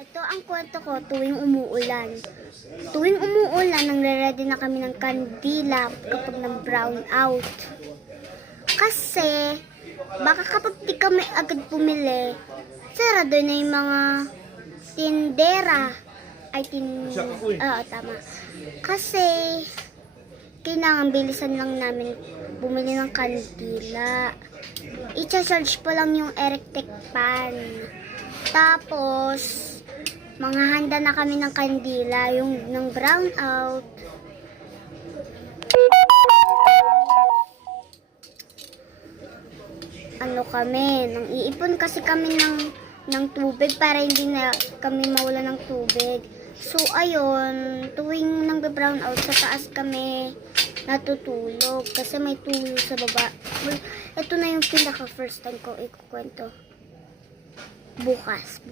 Ito ang kwento ko tuwing umuulan. Tuwing umuulan, nangre-ready na kami ng kandila kapag ng brown out. Kasi, baka kapag di kami agad bumili, sarado na yung mga tindera. Oo, tama. Kasi, kailangan bilisan lang namin bumili ng kandila. I-charge pa lang yung electric pan. Tapos, mga handa na kami ng kandila, yung ng brown out. Ano kami, nang iipon kasi kami ng tubig para hindi na kami mawala ng tubig. So, ayun, tuwing nang-brown out, sa taas kami natutulog kasi may tuyo sa baba. Ito na yung pinaka first time ko ikukwento. Bukas.